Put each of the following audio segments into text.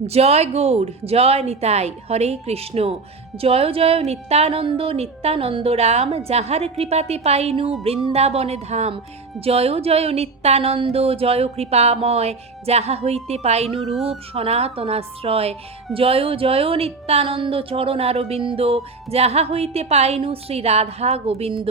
জয় গৌর, জয় নিতাই, হরে কৃষ্ণ। জয় জয় নিত্যানন্দ, নিত্যানন্দ রাম, যাহার কৃপাতে পাইনু বৃন্দাবনে ধাম। জয় জয় নিত্যানন্দ, জয় কৃপাময়, যাহা হইতে পাইনু রূপ সনাতনাশ্রয়। জয় জয় নিত্যানন্দ চরণারবিন্দ, যাহা হইতে পাইনু শ্রী রাধা গোবিন্দ।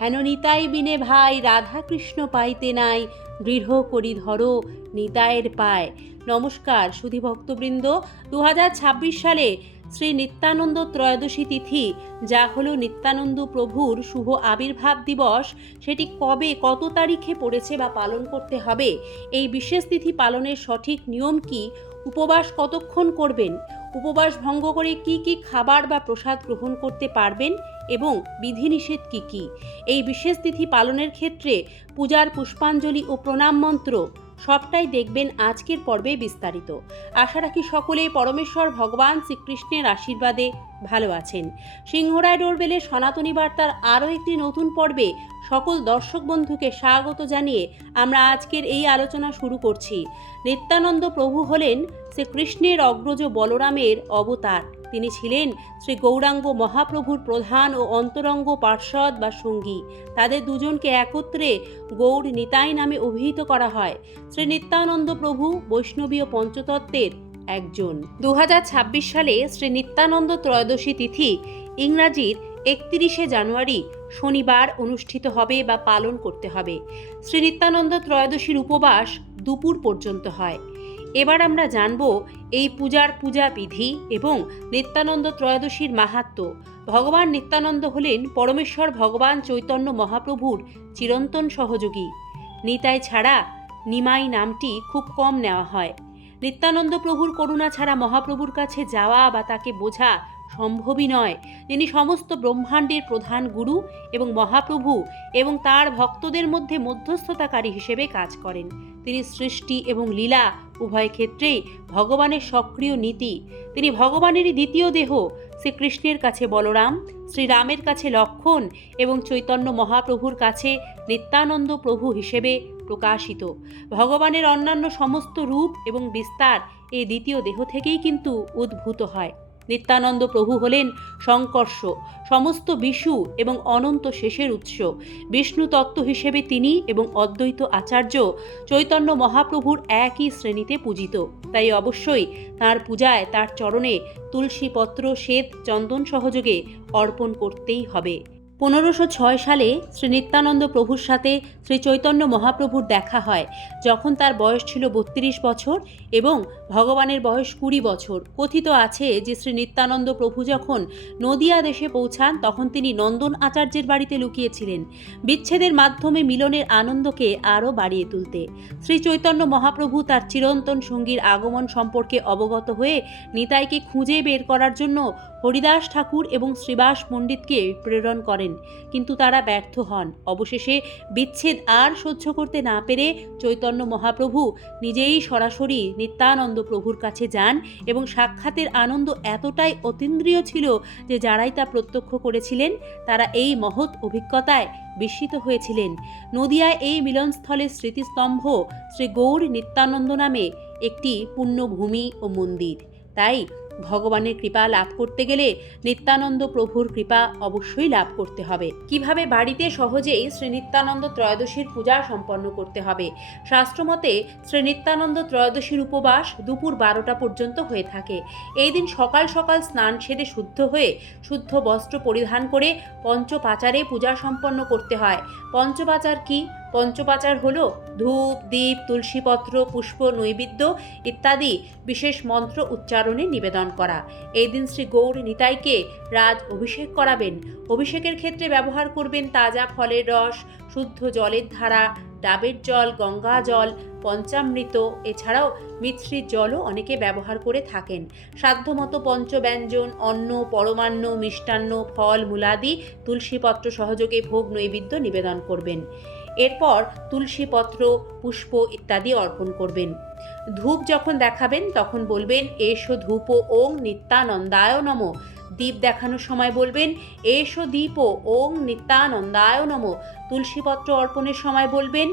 হেন নিতাই বিনে ভাই, রাধা কৃষ্ণ পাইতে নাই, দৃঢ় করি ধরো নিতাইয়ের পায়। নমস্কার সুধী ভক্তবৃন্দ, 2026 সালে শ্রী নিত্যানন্দ ত্রয়োদশী তিথি, যা হলো নিত্যানন্দ প্রভুর শুভ আবির্ভাব দিবস, সেটি কবে কত তারিখে পড়েছে বা পালন করতে হবে, এই বিশেষ তিথি পালনের সঠিক নিয়ম কি, উপবাস কতক্ষণ করবেন, উপবাস ভঙ্গ করে কি কি খাবার বা প্রসাদ গ্রহণ করতে পারবেন এবং বিধিনিষেধ কি কি, এই বিশেষ তিথি পালনের ক্ষেত্রে পূজার পুষ্পাঞ্জলি ও প্রণাম মন্ত্র সবটাই দেখবেন আজকের পর্বে বিস্তারিত। আশা রাখি সকলে পরমেশ্বর ভগবান শ্রীকৃষ্ণের আশীর্বাদে ভালো আছেন। সিংহরায় ডোরবেলের সনাতনী বার্তার আরও একটি নতুন পর্বে সকল দর্শক বন্ধুকে স্বাগত জানিয়ে আমরা আজকের এই আলোচনা শুরু করছি। নিত্যানন্দ প্রভু হলেন শ্রীকৃষ্ণের অগ্রজ বলরামের অবতার। তিনি ছিলেন শ্রী গৌরাঙ্গ মহাপ্রভুর প্রধান ও অন্তরঙ্গ পার্ষদ বা সঙ্গী। তাদের দুজনকে একত্রে গৌর নিতাই নামে অভিহিত করা হয়। শ্রী নিত্যানন্দ প্রভু বৈষ্ণবীয় পঞ্চতত্ত্বের একজন। 2026 সালে শ্রী নিত্যানন্দ ত্রয়োদশী তিথি ইংরাজির 31শে জানুয়ারি শনিবার অনুষ্ঠিত হবে বা পালন করতে হবে। শ্রী নিত্যানন্দ ত্রয়োদশীর উপবাস দুপুর পর্যন্ত হয়। এবার আমরা জানব এই পূজা বিধি এবং নিত্যানন্দ ত্রয়োদশীর মাহাত্ম্য। ভগবান নিত্যানন্দ হলেন পরমেশ্বর ভগবান চৈতন্য মহাপ্রভুর চিরন্তন সহযোগী। নিতাই ছাড়া নিমাই নামটি খুব কম নেওয়া হয়। নিত্যানন্দ প্রভুর করুণা ছাড়া মহাপ্রভুর কাছে যাওয়া বা তাকে বোঝা সম্ভবই নয়। তিনি সমস্ত ব্রহ্মাণ্ডের প্রধান গুরু এবং মহাপ্রভু এবং তার ভক্তদের মধ্যে মধ্যস্থতাকারী হিসেবে কাজ করেন। তিনি সৃষ্টি এবং লীলা উভয় ক্ষেত্রেই ভগবানের সক্রিয় নীতি। তিনি ভগবানেরই দ্বিতীয় দেহ। শ্রীকৃষ্ণের কাছে বলরাম, শ্রীরামের কাছে লক্ষ্মণ এবং চৈতন্য মহাপ্রভুর কাছে নিত্যানন্দ প্রভু হিসেবে প্রকাশিত। ভগবানের অন্যান্য সমস্ত রূপ এবং বিস্তার এই দ্বিতীয় দেহ থেকেই কিন্তু উদ্ভূত হয়। নিত্যানন্দ প্রভু হলেন সংকর্ষ, সমস্ত বিষ্ণু এবং অনন্ত শেষের উৎস। বিষ্ণু তত্ত্ব হিসেবে তিনি এবং অদ্বৈত আচার্য চৈতন্য মহাপ্রভুর একই শ্রেণীতে পূজিত। তাই অবশ্যই তাঁর পূজায় তার চরণে তুলসী পত্র, শ্বেত চন্দন সহযোগে অর্পণ করতেই হবে। 1506 সালে শ্রী নিত্যানন্দ প্রভুর সাথে শ্রী চৈতন্য মহাপ্রভুর দেখা হয়, যখন তার বয়স ছিল 32 বছর এবং ভগবানের বয়স 20 বছর। কথিত আছে যে শ্রী নিত্যানন্দ প্রভু যখন নদিয়া দেশে পৌঁছান, তখন তিনি নন্দন আচার্যের বাড়িতে লুকিয়েছিলেন, বিচ্ছেদের মাধ্যমে মিলনের আনন্দকে আরও বাড়িয়ে তুলতে। শ্রী চৈতন্য মহাপ্রভু তার চিরন্তন সঙ্গীর আগমন সম্পর্কে অবগত হয়ে নিতাইকে খুঁজে বের করার জন্য হরিদাস ঠাকুর এবং শ্রীবাস পণ্ডিতকে প্রেরণ করেন, কিন্তু তারা ব্যর্থ হন। অবশেষে বিচ্ছেদ আর সহ্য করতে না পেরে চৈতন্য মহাপ্রভু নিজেই সরাসরি নিত্যানন্দ প্রভুর কাছে যান এবং সাক্ষাতের আনন্দ এতটাই অতীন্দ্রিয় ছিল যে যারাই তা প্রত্যক্ষ করেছিলেন তারা এই মহৎ অভিজ্ঞতায় বিস্মিত হয়েছিলেন। নদিয়ায় এই মিলনস্থলের স্মৃতিস্তম্ভ শ্রী গৌর নিত্যানন্দ নামে একটি পুণ্যভূমি ও মন্দির। তাই ভগবানের কৃপা লাভ করতে গেলে নিত্যানন্দ প্রভুর কৃপা অবশ্যই লাভ করতে হবে। কিভাবে বাড়িতে সহজেই শ্রী নিত্যানন্দ ত্রয়োদশীর পূজা সম্পন্ন করতে হবে? শাস্ত্রমতে শ্রী নিত্যানন্দ ত্রয়োদশীর উপবাস দুপুর 12টা পর্যন্ত হয়ে থাকে। এই দিন সকাল সকাল স্নান সেরে শুদ্ধ হয়ে শুদ্ধ বস্ত্র পরিধান করে পঞ্চপাচারে পূজা সম্পন্ন করতে হয়। পঞ্চপাচার কি? পঞ্চপাচার হলো ধূপ, দীপ, তুলসীপত্র, পুষ্প, নৈবেদ্য ইত্যাদি বিশেষ মন্ত্র উচ্চারণে নিবেদন করা। এই দিন শ্রী গৌর নিতাইকে রাজ অভিষেক করাবেন। অভিষেকের ক্ষেত্রে ব্যবহার করবেন তাজা ফলের রস, শুদ্ধ জলের ধারা, ডাবের জল, গঙ্গা জল, পঞ্চামৃত, এছাড়াও মিছরির জলও অনেকে ব্যবহার করে থাকেন। সাধ্যমতো পঞ্চব্যঞ্জন, অন্ন, পরমান্ন, মিষ্টান্ন, ফল, মূলাদি, তুলসীপত্র সহযোগে ভোগ নৈবেদ্য নিবেদন করবেন। এরপর তুলসীপত্র, পুষ্প ইত্যাদি অর্পণ করবেন। ধূপ যখন দেখাবেন তখন বলবেন এসো ধূপ ওং নিত্যানন্দায় নমঃ। দীপ দেখানোর সময় বলবেন এসো দীপ ওং নিত্যানন্দায় নমঃ। তুলসীপত্র অর্পণের সময় বলবেন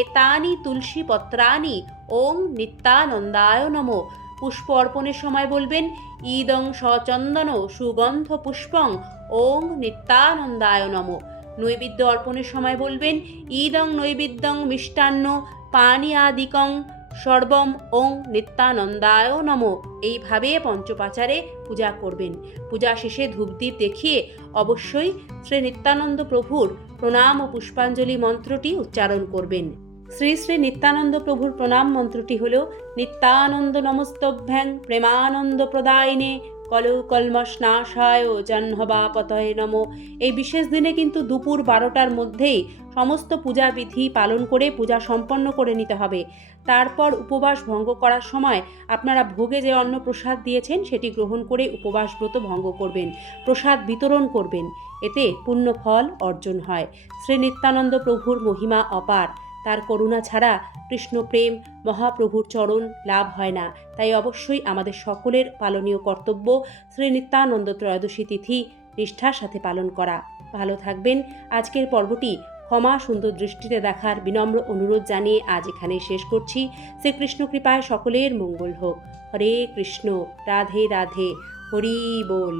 এতানি তুলসীপত্রানি ওং নিত্যানন্দায় নমঃ। পুষ্প অর্পণের সময় বলবেন ইদং সচন্দন সুগন্ধ পুষ্পং ওং নিত্যানন্দায় নমঃ। নৈবেদ্য অর্পণের সময় বলবেন ইদং নৈবেদ্যং মিষ্টান্ন পানীয়াদিকং সর্বম ওং নিত্যানন্দায় নমঃ। এইভাবে পঞ্চপাচারে পূজা করবেন। পূজা শেষে ধূপদীপ দেখিয়ে অবশ্যই শ্রী নিত্যানন্দ প্রভুর প্রণাম ও পুষ্পাঞ্জলি মন্ত্রটি উচ্চারণ করবেন। শ্রী শ্রী নিত্যানন্দ প্রভুর প্রণাম মন্ত্রটি হল নিত্যানন্দ নমস্তভ্যাং প্রেমানন্দ প্রদায়িনে কলৌ কল্মষনাশায় জহ্নবাপতয়ে নমঃ। এই বিশেষ দিনে কিন্তু দুপুর 12টার মধ্যেই সমস্ত পূজাবিধি পালন করে পূজা সম্পন্ন করে নিতে হবে। তারপর উপবাস ভঙ্গ করার সময় আপনারা ভোগে যে অন্ন প্রসাদ দিয়েছেন সেটি গ্রহণ করে উপবাস ব্রত ভঙ্গ করবেন, প্রসাদ বিতরণ করবেন, এতে পুণ্য ফল অর্জন হয়। শ্রী নিত্যানন্দ প্রভুর মহিমা অপার, তার করুণা ছাড়া কৃষ্ণ প্রেম মহাপ্রভুর চরণ লাভ হয় না। তাই অবশ্যই আমাদের সকলের পালনীয় কর্তব্য শ্রী নিত্যানন্দ ত্রয়োদশী তিথি নিষ্ঠার সাথে পালন করা। ভালো থাকবেন। আজকের পর্বটি ক্ষমা সুন্দর দৃষ্টিতে দেখার বিনম্র অনুরোধ জানিয়ে আজ এখানে শেষ করছি। শ্রীকৃষ্ণ কৃপায় সকলের মঙ্গল হোক। হরে কৃষ্ণ, রাধে রাধে, হরি বল।